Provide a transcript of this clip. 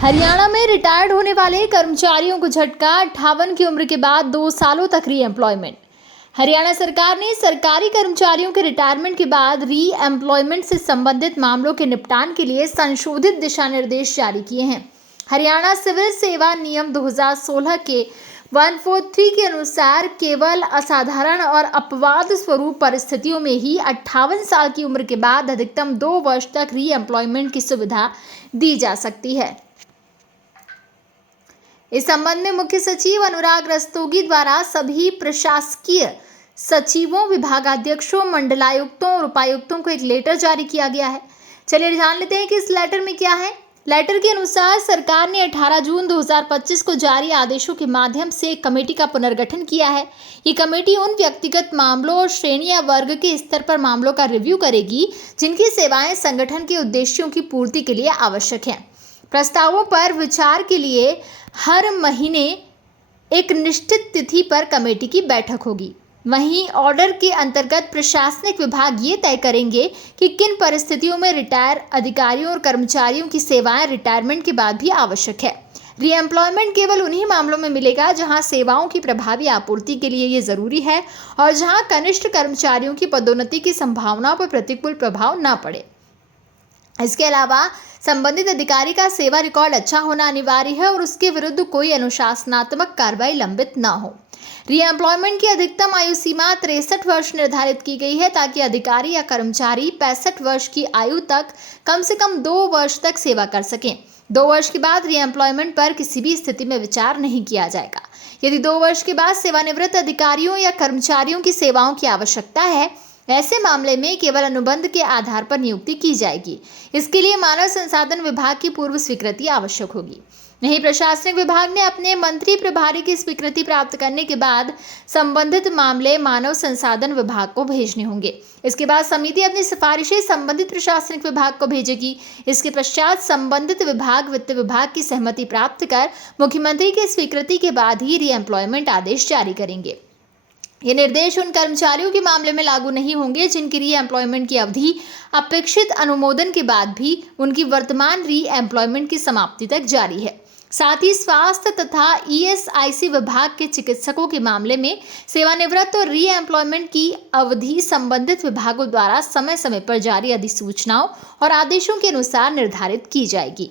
हरियाणा में रिटायर्ड होने वाले कर्मचारियों को झटका, 58 की उम्र के बाद 2 सालों तक री एम्प्लॉयमेंट। हरियाणा सरकार ने सरकारी कर्मचारियों के रिटायरमेंट के बाद री एम्प्लॉयमेंट से संबंधित मामलों के निपटान के लिए संशोधित दिशा निर्देश जारी किए हैं। हरियाणा सिविल सेवा नियम 2016 के 143 के अनुसार केवल असाधारण और अपवाद स्वरूप परिस्थितियों में ही 58 साल की उम्र के बाद अधिकतम 2 वर्ष तक री एम्प्लॉयमेंट की सुविधा दी जा सकती है। इस संबंध में मुख्य सचिव अनुराग रस्तोगी द्वारा सभी प्रशासकीय सचिवों, विभागाध्यक्षों, मंडलायुक्तों और उपायुक्तों को एक लेटर जारी किया गया है। चलिए जान लेते हैं कि इस लेटर में क्या है। लेटर के अनुसार सरकार ने 18 जून 2025 को जारी आदेशों के माध्यम से एक कमेटी का पुनर्गठन किया है। ये कमेटी उन व्यक्तिगत मामलों और श्रेणी या वर्ग के स्तर पर मामलों का रिव्यू करेगी जिनकी सेवाएं संगठन के उद्देश्यों की पूर्ति के लिए आवश्यक हैं। प्रस्तावों पर विचार के लिए हर महीने एक निश्चित तिथि पर कमेटी की बैठक होगी। वहीं ऑर्डर के अंतर्गत प्रशासनिक विभाग ये तय करेंगे कि किन परिस्थितियों में रिटायर अधिकारियों और कर्मचारियों की सेवाएं रिटायरमेंट के बाद भी आवश्यक है। रीएम्प्लॉयमेंट केवल उन्हीं मामलों में मिलेगा जहां सेवाओं की प्रभावी आपूर्ति के लिए ये जरूरी है और जहां कनिष्ठ कर्मचारियों की पदोन्नति की संभावनाओं पर प्रतिकूल प्रभाव न पड़े। इसके अलावा संबंधित अधिकारी का सेवा रिकॉर्ड अच्छा होना अनिवार्य है और उसके विरुद्ध कोई अनुशासनात्मक कार्रवाई लंबित न हो। रीएम्प्लॉयमेंट की अधिकतम आयु सीमा 63 वर्ष निर्धारित की गई है ताकि अधिकारी या कर्मचारी 65 वर्ष की आयु तक कम से कम 2 वर्ष तक सेवा कर सकें। 2 वर्ष के बाद रीएम्प्लॉयमेंट पर किसी भी स्थिति में विचार नहीं किया जाएगा। यदि 2 वर्ष के बाद सेवानिवृत्त अधिकारियों या कर्मचारियों की सेवाओं की आवश्यकता है, ऐसे मामले में केवल अनुबंध के आधार पर नियुक्ति की जाएगी। इसके लिए मानव संसाधन विभाग की पूर्व स्वीकृति आवश्यक होगी। नहीं, प्रशासनिक विभाग ने अपने मंत्री प्रभारी की स्वीकृति प्राप्त करने के बाद संबंधित मामले मानव संसाधन विभाग को भेजने होंगे। इसके बाद समिति अपनी सिफारिशें संबंधित प्रशासनिक विभाग को भेजेगी। इसके पश्चात संबंधित विभाग वित्त विभाग की सहमति प्राप्त कर मुख्यमंत्री की स्वीकृति के बाद ही रीएम्प्लॉयमेंट आदेश जारी करेंगे। ये निर्देश उन कर्मचारियों के मामले में लागू नहीं होंगे जिनकी री एम्प्लॉयमेंट की अवधि अपेक्षित अनुमोदन के बाद भी उनकी वर्तमान री एम्प्लॉयमेंट की समाप्ति तक जारी है। साथ ही स्वास्थ्य तथा ईएसआईसी विभाग के चिकित्सकों के मामले में सेवानिवृत्त और री एम्प्लॉयमेंट की अवधि संबंधित विभागों द्वारा समय समय पर जारी अधिसूचनाओं और आदेशों के अनुसार निर्धारित की जाएगी।